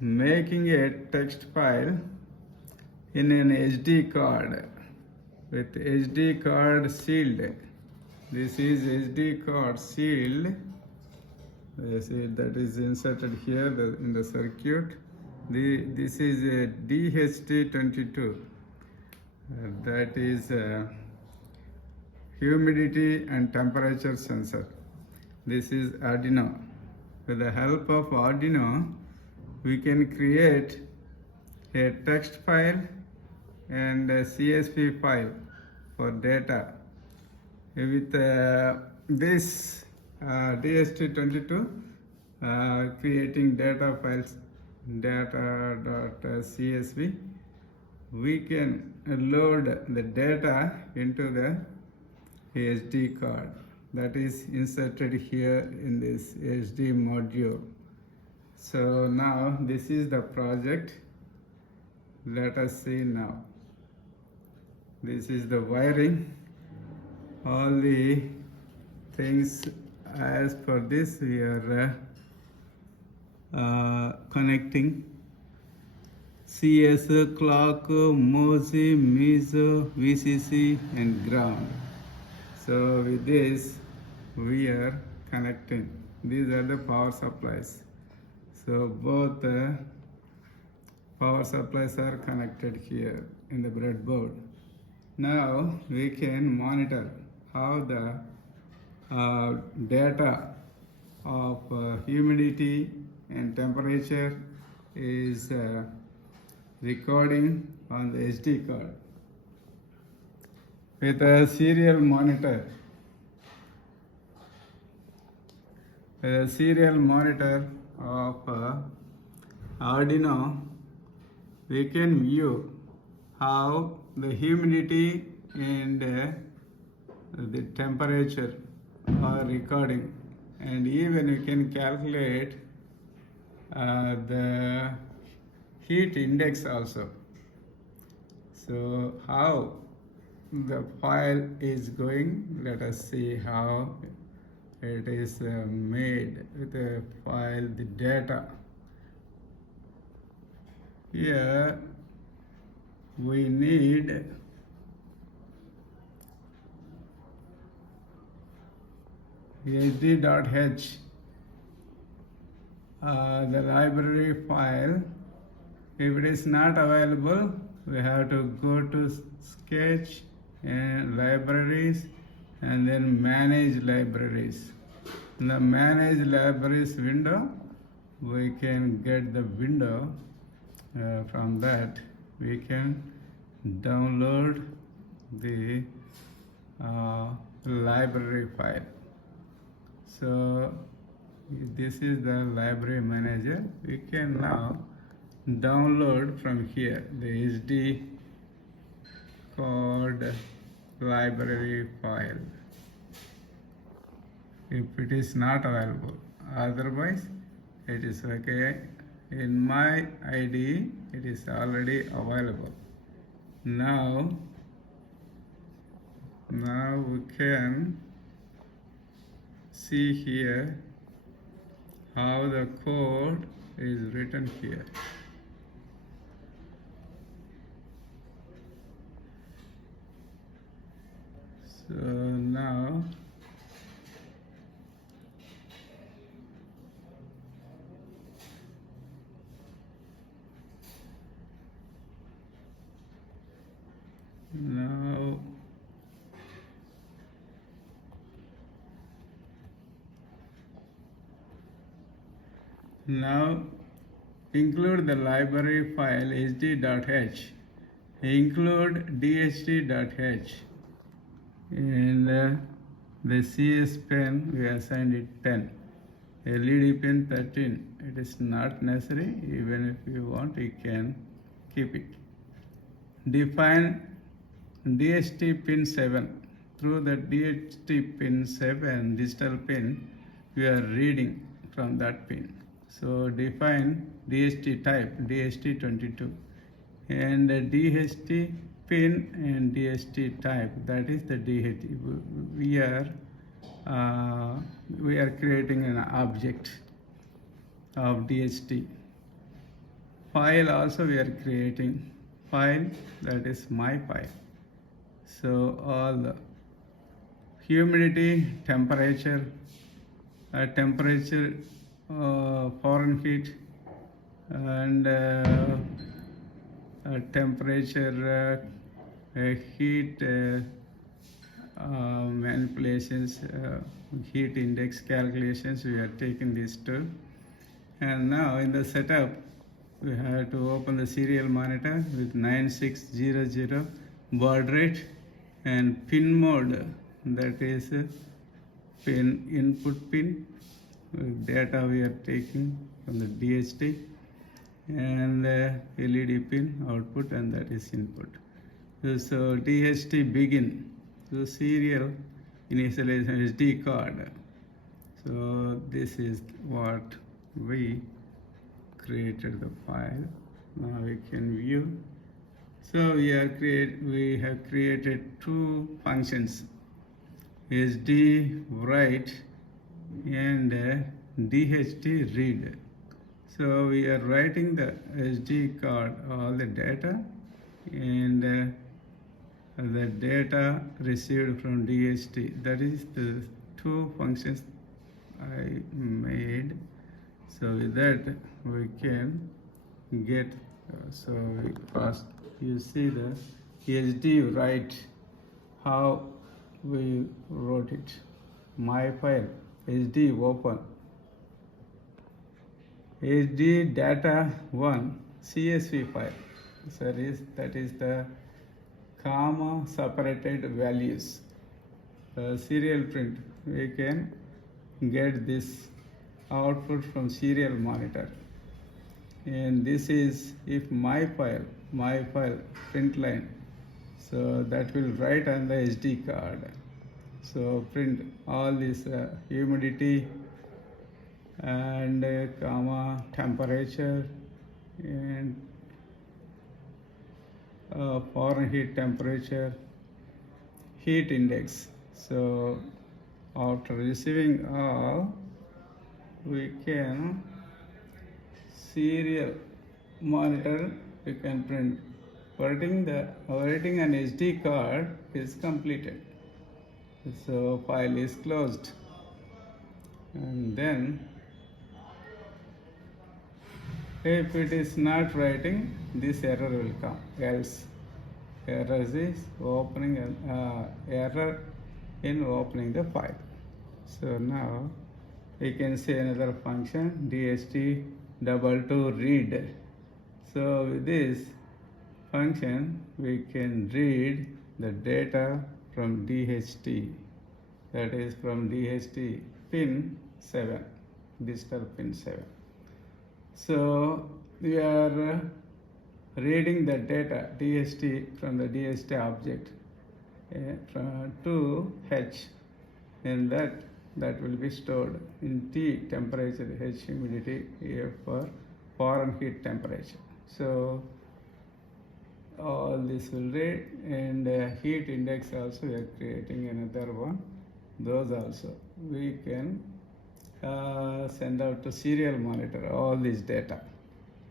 making a text file in an SD card with SD card sealed. This is SD card sealed. See, that is inserted here in the circuit. This is a DHT22. That is humidity and temperature sensor. This is Arduino. With the help of Arduino, we can create a text file and a CSV file for data. With this DHT22, creating data files, data.csv, we can load the data into the SD card that is inserted here in this SD module. So now this is the project. Let us see now. This is the wiring. All the things as per this we are connecting. CS, clock, MOSI, MISO, VCC and ground. So with this we are connecting. These are the power supplies. So both power supplies are connected here in the breadboard. Now we can monitor how the data of humidity and temperature is recording on the SD card. With a serial monitor, of Arduino, we can view how the humidity and the temperature are recording, and even you can calculate the heat index also. So how the file is going, let us see how it is made with the file, the data. Here we need sd.h, the library file. If it is not available, we have to go to sketch and libraries and then manage libraries. In the manage libraries window, we can get the window. From that we can download the library file. So this is the library manager. We can now download from here the SD card library file if it is not available. Otherwise it is okay. In my IDE it is already available. Now we can see here how the code is written here. So now include the library file sd.h, include dht.h, and the CS pin we assigned it 10, LED pin 13. It is not necessary. Even if you want, you can keep it. Define DHT pin 7. Through the DHT pin 7 digital pin, we are reading from that pin. So define DHT type, DHT22, and the DHT pin and DHT type, that is the DHT. We are creating an object of DHT. file also we are creating file, that is my file. So all the humidity, temperature, Fahrenheit, and temperature, heat manipulations, heat index calculations, we are taking these two. And now in the setup, we have to open the serial monitor with 9600 baud rate and pin mode, that is pin input pin. Data we are taking from the DHT, and LED pin output, and that is input. So DHT begin. So serial initialization SD card. So this is what we created the file. Now we can view. So we have created two functions, SD write and DHT read. So we are writing the SD card all the data, and the data received from DHT. That is the two functions I made. So with that we can get, so first you see the SD write, how we wrote it. My file, SD open, SD data 1 CSV file. So that is the comma separated values. Serial print, we can get this output from serial monitor. And this is if my file print line, so that will write on the SD card. So print all this humidity and comma temperature and Fahrenheit temperature, heat index. So after receiving all, we can serial monitor, we can print. Writing an SD card is completed. So file is closed, and then if it is not writing, this error will come. Else, error is opening error in opening the file. So now we can say another function, DHT22 read. So with this function we can read the data from DHT, that is from DHT pin 7, digital pin 7. So we are reading the data DHT from the DHT object to H, and that will be stored in T, temperature, H humidity, A for Fahrenheit temperature. So all this will read, and heat index also we are creating another one. Those also we can send out to serial monitor all this data.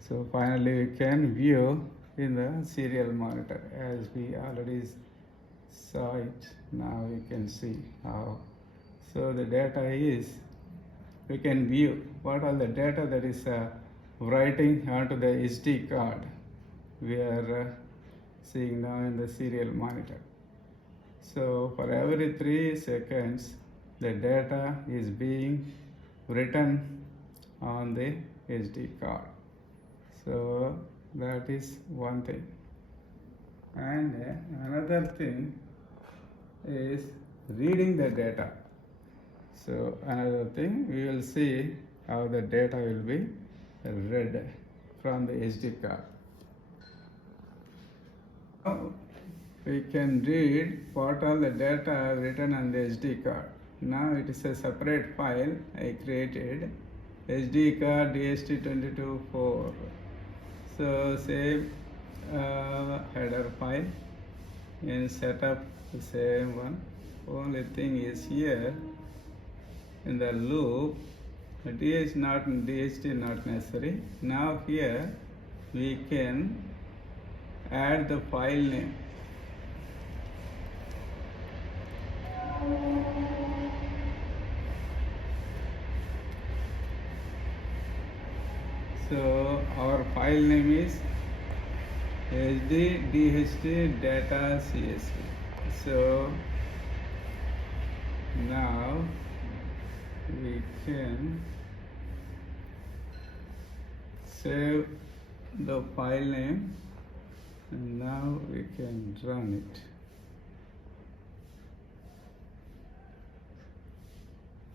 So finally we can view in the serial monitor, as we already saw it. Now we can see how. So the data is, we can view what all the data that is writing onto the SD card. We are seeing now in the serial monitor. So for every 3 seconds, the data is being written on the SD card. So that is one thing. And another thing is reading the data. So another thing, we will see how the data will be read from the SD card. Now we can read what all the data I have written on the SD card. Now it is a separate file I created, SD card DHT22.4. So same header file and setup the same one. Only thing is here in the loop, DHT not necessary. Now here we can add the file name. So our file name is HDDHT data CSV. So now we can save the file name and now we can run it.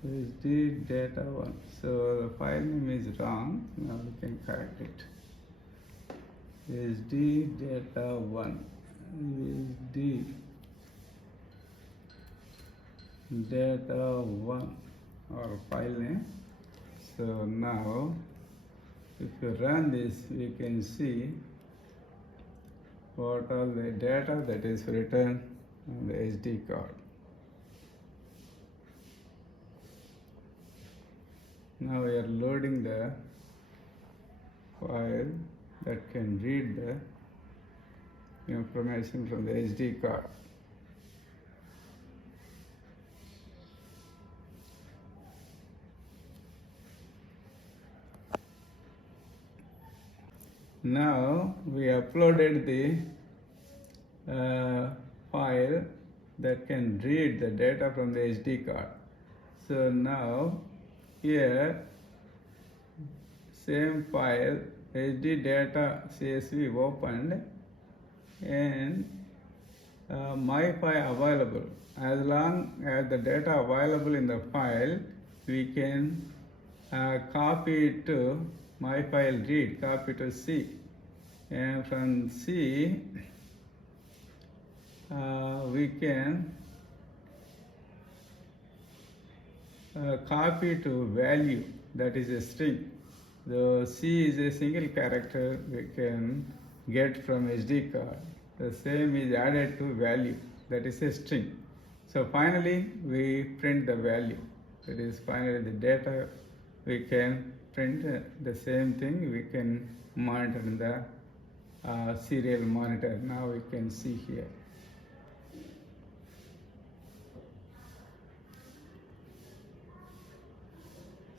HD data 1. So the file name is wrong. Now we can correct it. HD data 1. HD data 1 or file name. So now if you run this, we can see what all the data that is written on the SD card. Now we are loading the file that can read the information from the SD card. Now we uploaded the file that can read the data from the SD card. So now here same file HD data CSV opened and my file available. As long as the data available in the file, we can copy it to my file read, copy to C, and from C we can copy to value, that is a string. The C is a single character we can get from SD card. The same is added to value, that is a string. So finally we print the value, that is finally the data we can print the same thing we can monitor in the serial monitor. Now we can see here.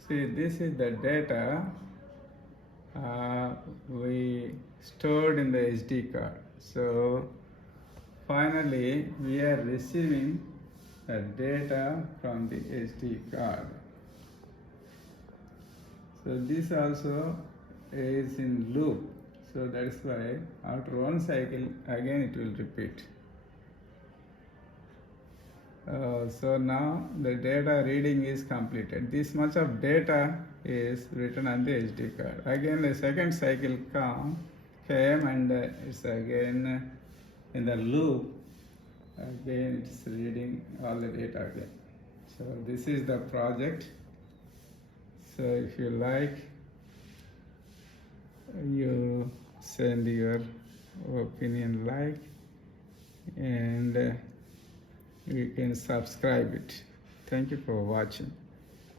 See, this is the data we stored in the SD card. So finally we are receiving the data from the SD card. So this also is in loop. So that is why after one cycle again it will repeat. So now the data reading is completed. This much of data is written on the SD card. Again the second cycle came and it's again in the loop. Again it's reading all the data again. So this is the project. So if you like, you send your opinion like and you can subscribe it. Thank you for watching.